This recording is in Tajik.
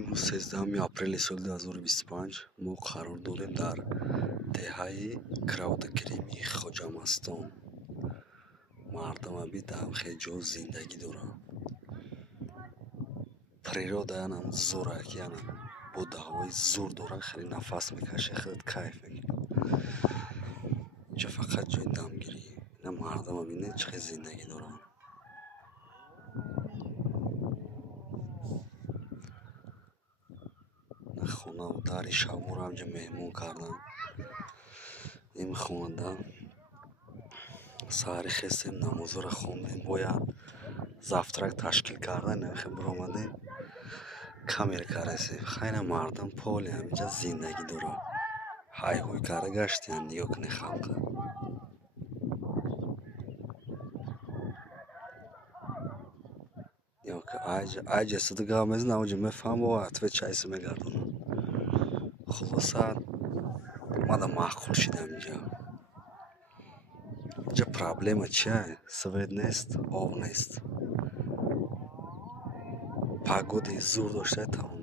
امروز 13 اپریل سال 2025 ما قرار داریم در دهه краудакерими хоҷамастон. мардамаби дар хеле ҷо зиндагӣ доранд. природа янам зӯрак, янам бо ҳавои зӯр дорад, хеле нафас мекашӣ, хеле кайф мегирӣ. инҷа фақат ҷои дамгирӣ. ина мардама бинед чӣ хел зиндагӣ доранд. хонаву дари шабморо ҳамҷо меҳмон кардан. ин хонада саҳари хестем, намозҳоро хондем, бояд завтрак ташкил кардан, нахел биромадем камере карасем. хайна мардам поли ҳаминҷа зиндагӣ дорад. ҳайҳуй карда гаштиянд, нигоҳ кунед халқа. айҷ эстаду гап мезанам, ауҷа мефаҳмам ва ответ чайси мегардонам. хулоса мада маъқул шидам инҷа. инҷа проблема чия? свет нест, об нест. погодаи зӯр дошта тавон